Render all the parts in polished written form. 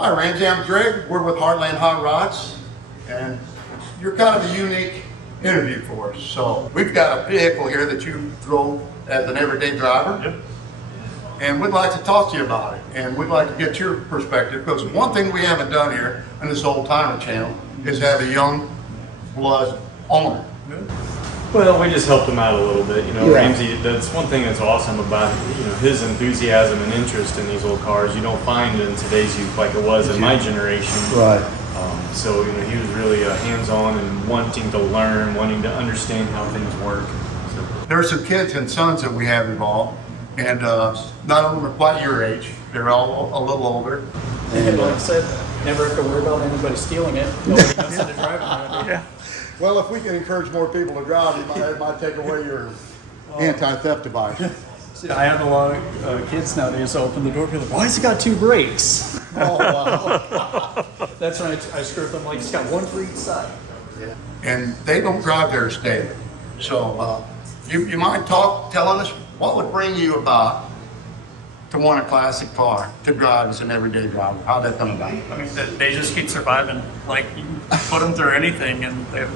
Hi, Ramsay. I'm Greg. We're with Heartland Hotrods, and you're kind of a unique interview for us. So we've got a vehicle here that you drove as an everyday driver. Yep. And we'd like to talk to you about it. And we'd like to get your perspective, because one thing we haven't done here on this old timer channel is have a young blood owner. Well, we just helped him out a little bit, you know. Yeah. Ramsay, that's one thing that's awesome about, you know, his enthusiasm and interest in these old cars. You don't find it in today's youth like it was in my generation. Right. So, you know, he was really hands-on and wanting to learn, wanting to understand how things work. So, There are some kids and sons that we have involved, and none of them are quite your age. They're all a little older. And like I said, never have to worry about anybody stealing it. Nobody knows how to drive it. yeah. Well, if we can encourage more people to drive, it might take away your anti-theft device. See, I have a lot of kids nowadays that open the door and be like, why has it got two brakes? Oh, wow. That's when I screw them, like, it's got one for each side. And they don't drive theirs daily. So you mind telling us what would bring you about to want a classic car to drive as an everyday driver? How'd that come about? I mean, they just keep surviving. Like, you put them through anything and they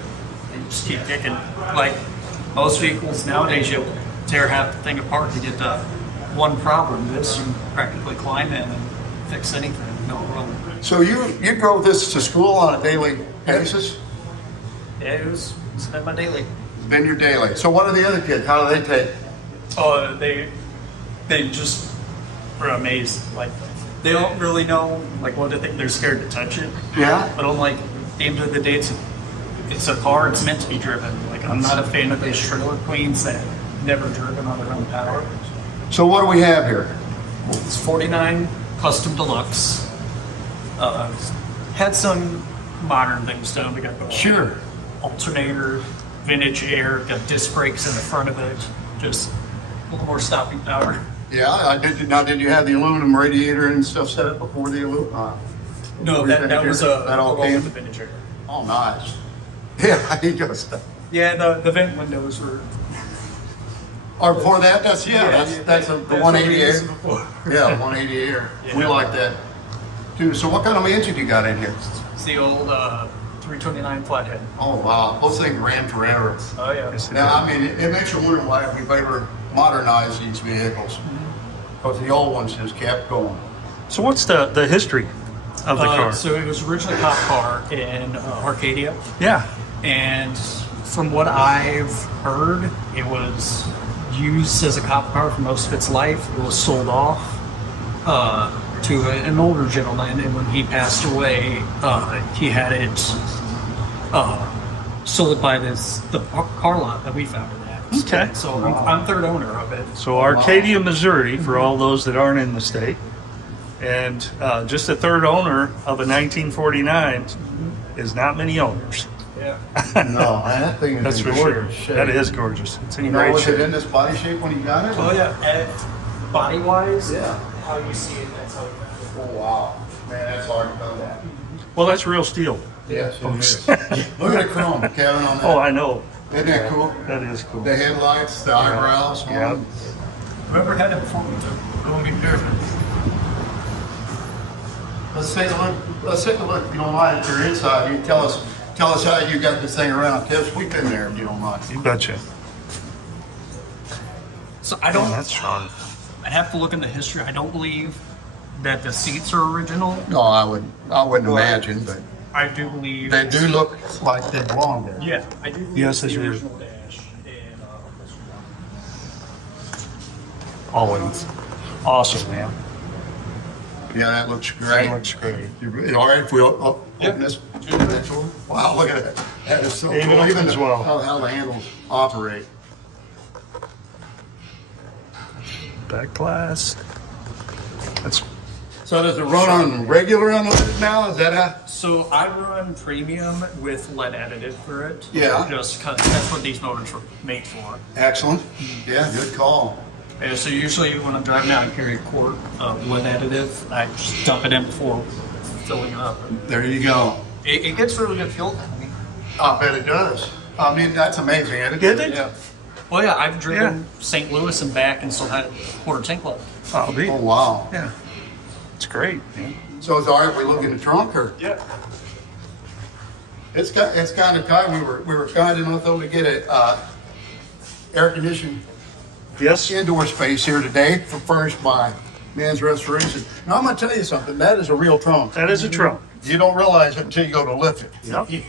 just keep kicking. Like, most vehicles nowadays, you'll tear half the thing apart to get to one problem. This, you practically climb in and fix anything, no problem. So you drove this to school on a daily basis? Yeah, it's been my daily. Then your daily. So what are the other kids? How do they take? Oh, they just are amazed. Like, they don't really know, like, what to think. They're scared to touch it. Yeah? But I'm like, at the end of the day, it's a car. It's meant to be driven. Like, I'm not a fan of these trailer queens that never driven on their own power. So what do we have here? It's 49 custom deluxe. Had some modern things done. We got the Sure. alternator, vintage air, got disc brakes in the front of it. Just a little more stopping power. Yeah, I did. Now, did you have the aluminum radiator and stuff set up before the aluminum? No, that was that all along came. with the vintage air. Oh, nice. Yeah, I need to stuff. Yeah, the vent windows were. Or before that, that's the that's the what 180 we air. used before. Yeah, 180 air. Yeah. We like that too. So what kind of engine you got in here? It's the old 329 Flathead. Oh wow, those things ran forever. Oh yeah. Now, I mean, it makes you wonder why we've ever modernized these vehicles, because the old ones just kept going. So what's the history of the car? So it was originally a cop car in Arcadia. Yeah. And from what I've heard, it was used as a cop car for most of its life. It was sold off to an older gentleman, and when he passed away, he had it sold by the car lot that we found it at. Okay. So I'm third owner of it. So Arcadia, Missouri, for all those that aren't in the state, and just a third owner of a 1949 is not many owners. Yeah. No, that thing is That's in for sure. gorgeous shape. That is gorgeous. It's in You know, great was it shape. in this body shape when you got it? Oh yeah. Body wise, Yeah. how you see it, that's how you Oh wow, man, that's hard to know that. Well, that's real steel. Yes, it is. Look at the chrome, Kevin, on that. Oh, I know. Isn't that cool? That is cool. The headlights, the eyebrows. Yeah. Whoever had it before me took going to be different. Let's take a look. Let's take a look. If you don't mind, if you're inside, you tell us how you got this thing around. Tell us we've been there, if you don't mind. You betcha. So I Oh, don't. that's strong. I'd have to look into history. I don't believe that the seats are original. No, I wouldn't imagine, but I do believe they do look like they belong there. Yeah, I do believe Yes, it's they the do. original dash. And Oh, it's awesome, man. Yeah, that looks great. That looks great. You all right if we open Yep. this? Wow, look at that. That is so Even cool. opens well. How the handles operate. Back glass. That's So does it run on regular on now? Is that how? so I run premium with lead additive for it. Yeah. Just because that's what these motors were made for. Excellent. Yeah, good call. Yeah, so usually when I'm driving out, I carry a quart of lead additive. I just dump it in before filling it up. There you go. It gets really good fuel. I mean, I bet it does. I mean, that's amazing, isn't it? Did it? yeah. Well, yeah, I've driven Yeah. St. Louis and back and still had a quarter tank left. oh, neat. Oh, wow. Yeah. It's great. Man. So it's all right. We look in the trunk, or Yeah. it's kind of tight. We were kind enough though to get a air conditioned Yes. indoor space here today, furnished by Mann's Restoration. Now I'm gonna tell you something. That is a real trunk. That is a trunk. You don't realize it until you go to lift it. Yep. Yeah.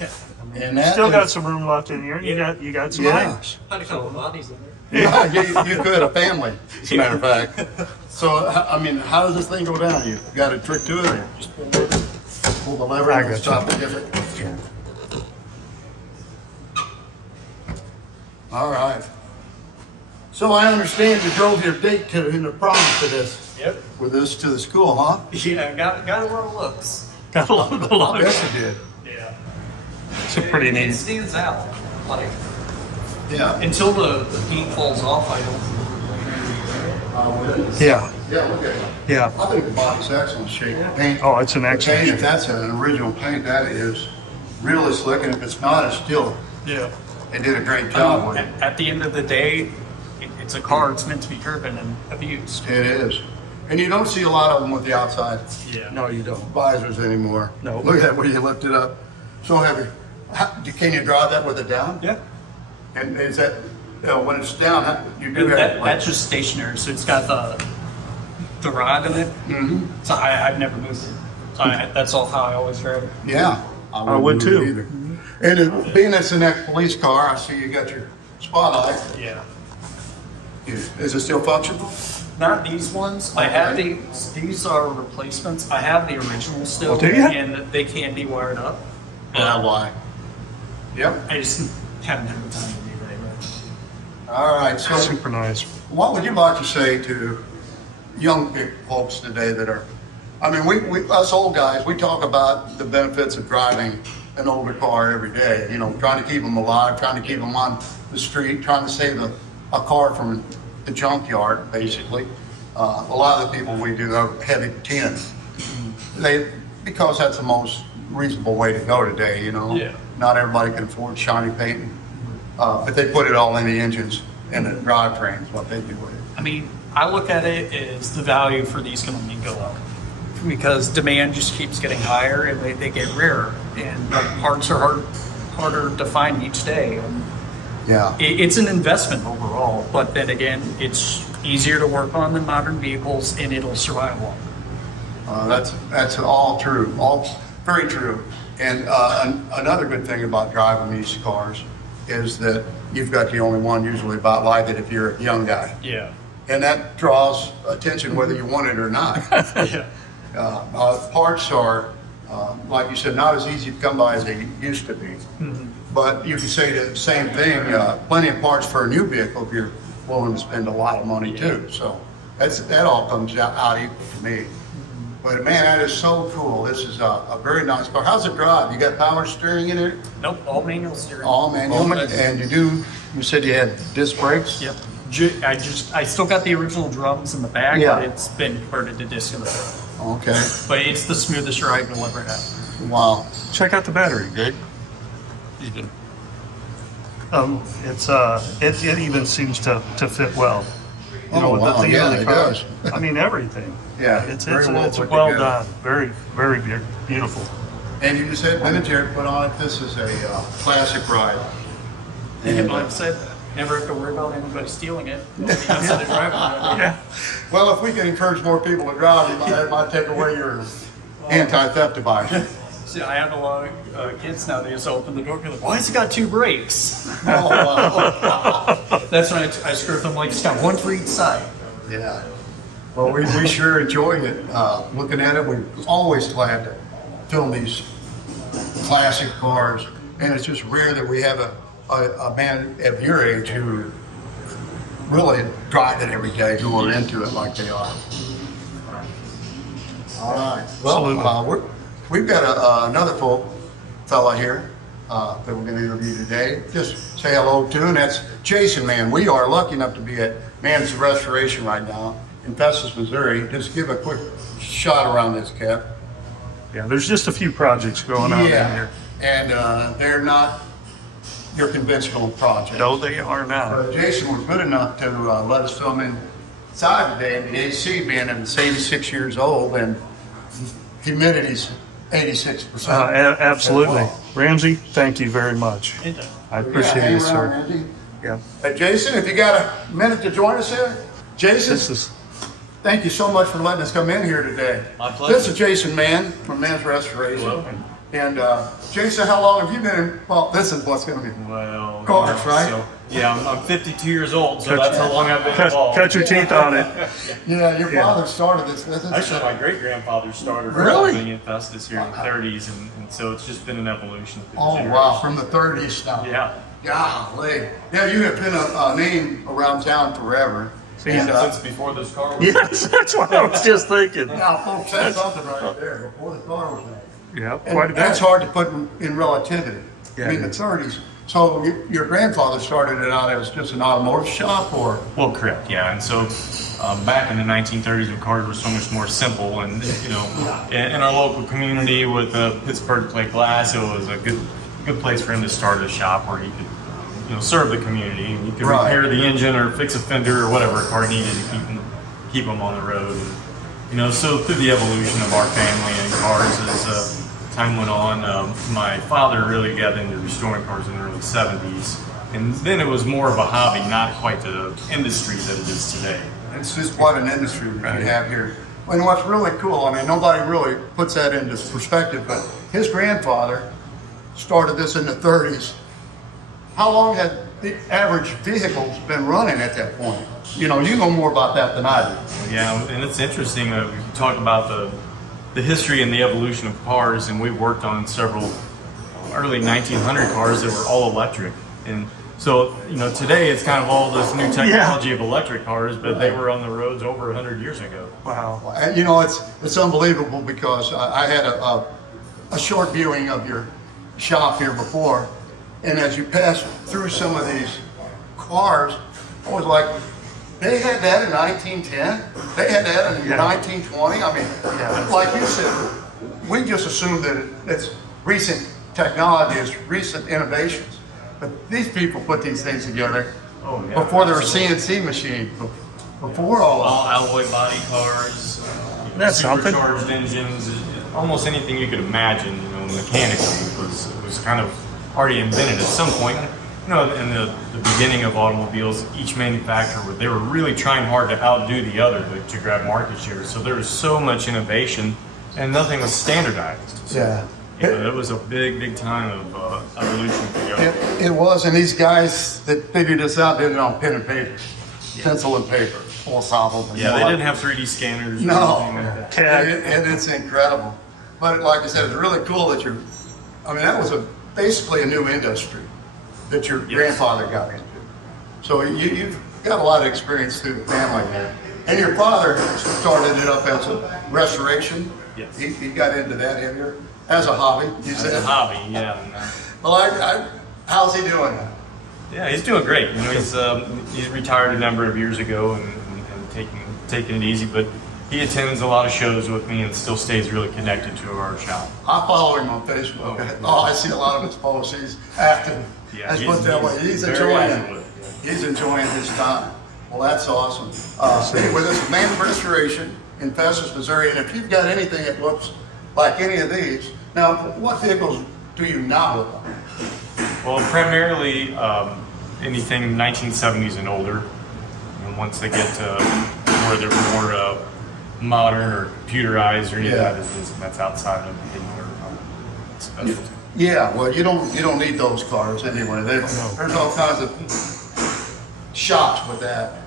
And that Still got is- some room left in here. You got some Yeah. items. Had a couple of bodies in there. Yeah, you could, a family, as a matter of fact. So, I mean, how does this thing go down? You got a trick to it? Or just pull the lever I and got stop it different? All right. So I understand you drove your date in the prom to this, Yep. with this to the school, huh? Yeah, got a lot of looks. Got a lot of I bet you did. Yeah. It's a pretty It neat. stands out. Like, Yeah. until the paint falls off, I don't. Yeah. Yeah, look at it. Yeah. I think the body's excellent shape. Paint. Oh, it's an The excellent paint, if shape. that's an original paint, that is really slick, and if it's not, it's still, Yeah. they did a great job with it. At the end of the day, it's a car. It's meant to be driven and abused. It is. And you don't see a lot of them with the outside Yeah. No, you don't. visors anymore. No. Look at that where you lift it up. So heavy. Can you drive that with it down? Yeah. And is that, when it's down, you do have That, that's just stationary, so it's got the rod in it. Mm-hmm. So I've never moved it. So that's all how I always drive it. Yeah. I would wouldn't too. either. And being it's in that police car, I see you got your spotlight. Yeah. Is it still functional? Not these ones. I have these. These are replacements. I have the original still, Oh, do you? and they can be wired up. Why? Yep. I just haven't had the time to do that much. All right. So Super nice. what would you like to say to young folks today that are, I mean, we us old guys, we talk about the benefits of driving an older car every day, you know, trying to keep them alive, trying to keep them on the street, trying to save a car from the junkyard, basically. A lot of the people we do are heavy tins. Because that's the most reasonable way to go today, you know? Yeah. Not everybody can afford shiny paint, but they put it all in the engines and the drivetrains, what they do with it. I mean, I look at it as the value for these can only go up because demand just keeps getting higher and they get rarer, and like, parts are harder to find each day. And Yeah. it's an investment overall, but then again, it's easier to work on than modern vehicles, and it'll survive longer. That's all true, all very true. And another good thing about driving these cars is that you've got the only one usually about like it if you're a young guy. Yeah. And that draws attention whether you want it or not. Yeah. Parts are, like you said, not as easy to come by as they used to be. But you can say the same thing, plenty of parts for a new vehicle if you're willing to spend a lot of money too. So that all comes out equal to me. But man, that is so cool. This is a very nice car. How's it drive? You got power steering in it? Nope, all manual steering. All manual? And you said you had disc brakes? Yep. I still got the original drums in the back, Yeah. but it's been converted to disc in the front. Okay. But it's the smoothest ride you'll ever have. Wow. Check out the battery, Greg. It even seems to fit well. You know, Oh, with wow. the theme Yeah, of the it car. does. I mean, everything. Yeah, It's very well it's put well together. done. Very, very beautiful. And you just said military put on it. This is a classic ride. And like I said, never have to worry about anybody stealing it. Instead of driving it. Yeah. Well, if we can encourage more people to drive, it might take away your anti-theft device. See, I have a lot of kids nowadays open the door and be like, why has it got two brakes? Oh, wow. That's when I script them like, it's got one for each side. Yeah. Well, we sure enjoyed it. Looking at it, we're always glad to film these classic cars. And it's just rare that we have a man of your age who really drive it every day, who are into it like they are. All right. Well, we've got another fella here that we're going to interview today. Just say hello to, and that's Jason Mann. We are lucky enough to be at Mann's Restoration right now in Festus, Missouri. Just give a quick shot around this, Kev. Yeah, there's just a few projects going on in here. And they're not your conventional projects. No, they are not. Jason was good enough to let us film inside today, and the AC being 86 years old, and humidity's 86%. Absolutely. Ramsay, thank you very much. I appreciate hang it, around, sir. Ramsay. Yeah. Hey, Jason, if you got a minute to join us here, Jason. This is Thank you so much for letting us come in here today. My pleasure. This is Jason Mann from Mann's Restoration. Hello. And Jason, how long have you been in? Well, this is what's going to be. Well, Cars, right? So, yeah, I'm 52 years old, so Cut that's your- how long I've been involved. cut your teeth on it. Yeah, your Yeah. father started this business. Actually, my great-grandfather started Really? developing it Festus here in the 30s, and so it's just been an evolution. through the Oh, generations. wow, from the 30s now. Yeah. Golly. Yeah, you have been a name around town forever. And, Since before this car was Yes, that's what I was just thinking. now, folks, that's something right there, before the car was made. Yeah, And quite a that's bit. hard to put in relativity. Yeah. I mean, the 30s. So your grandfather started it out as just an automotive shop, or? Well, correct, yeah. And so back in the 1930s, when cars were so much more simple, and in our local community with Pittsburgh plate glass, it was a good place for him to start a shop where he could serve the community. And you could Right. repair the engine or fix a fender or whatever a car needed to keep them on the road. And, so through the evolution of our family and cars, as time went on, my father really got into restoring cars in the early 70s. And then it was more of a hobby, not quite the industry that it is today. It's just quite an industry that you have here. And what's really cool, I mean, nobody really puts that into perspective, but his grandfather started this in the 30s. How long had the average vehicles been running at that point? You know more about that than I do. Yeah, and it's interesting that we talk about the history and the evolution of cars, and we've worked on several early 1900 cars that were all electric. And so, today it's kind of all this new technology of electric cars, but they were on the roads over 100 years ago. Wow. And, it's unbelievable because I had a short viewing of your shop here before, and as you pass through some of these cars, I was like, they had that in 1910. They had that in 1920. I mean, like you said, we just assume that it's recent technology, it's recent innovations. But these people put these things together before there were CNC machines, before all All of alloy body cars, That's something. supercharged engines, almost anything you could imagine, mechanically was kind of already invented at some point. In the beginning of automobiles, each manufacturer, they were really trying hard to outdo the other to grab market share. So there was so much innovation, and nothing was standardized. So, it was a big time of evolution for the auto. It was, and these guys that figured this out did it on pen and paper, pencil and paper, full solve. Yeah, they didn't have 3D scanners. Or No, anything like that. and it's incredible. But like I said, it's really cool that that was basically a new industry that your grandfather got into. So you've got a lot of experience through the family here. And your father started it up as a restoration. Yes. He got into that here as a hobby. You As said. a hobby, yeah. Well, how's he doing? Yeah, he's doing great. He's retired a number of years ago and taking it easy, but he attends a lot of shows with me and still stays really connected to our shop. I follow him on Facebook. Oh, I see a lot of his posts. He's active. Yeah, Let's put it that way. He's very enjoying active it. with it, yeah. He's enjoying his time. Well, that's awesome. Anyway, this is Mann's Restoration in Festus, Missouri. And if you've got anything that looks like any of these, now, what vehicles do you not look like? Well, primarily anything 1970s and older. And once they get to where they're more modern or computerized or anything that's outside of our specialty. Yeah, well, you don't need those cars anyway. There's all kinds of shops with that.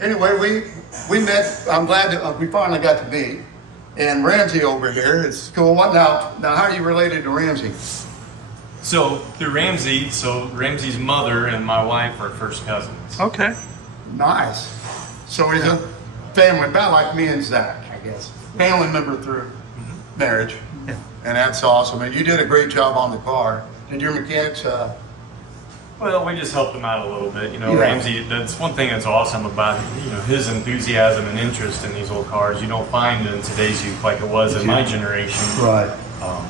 Anyway, we met. I'm glad that we finally got to meet. And Ramsay over here, it's cool. What now? How are you related to Ramsay? So through Ramsay, Ramsay's mother and my wife are first cousins. Okay. Nice. So he's a family, about like me and Zach, I guess. Family member through marriage. Yeah. And that's awesome. And you did a great job on the car. Did your mechanics? Well, we just helped him out a little bit. Yeah. Ramsay, that's one thing that's awesome about his enthusiasm and interest in these old cars. You don't find in today's youth like it was in my generation. Right.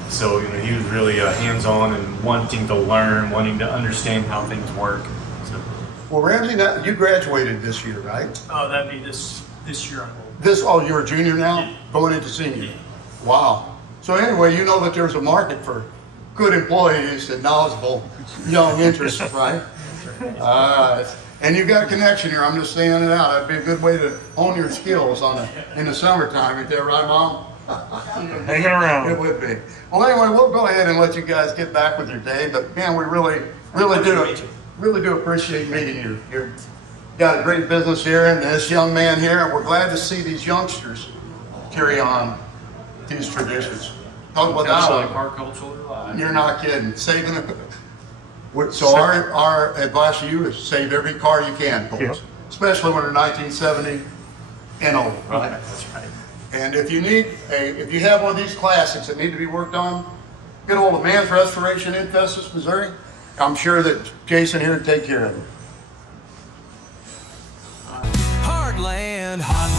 So he was really hands-on and wanting to learn, wanting to understand how things work. So, Well, Ramsay, you graduated this year, right? Oh, that'd be this year. I'm old. You're a junior now, going into senior. Wow. So anyway, you know that there's a market for good employees and knowledgeable young interests, right? And you've got a connection here. I'm just saying it out. That'd be a good way to hone your skills in the summertime. Ain't that right, Mom? Hanging around. It would be. Well, anyway, we'll go ahead and let you guys get back with your day. But man, we really do appreciate meeting you. You've got a great business here, and this young man here, and we're glad to see these youngsters carry on these traditions. Talk about that. Our cultural alive. You're not kidding. Saving it. So our advice to you is save every car you can, folks. Yep. Especially when they're 1970 and old. Right, that's right. And if you have one of these classics that need to be worked on, get a hold of Mann's Restoration in Festus, Missouri. I'm sure that Jason here will take care of it. Heartland Hotrods.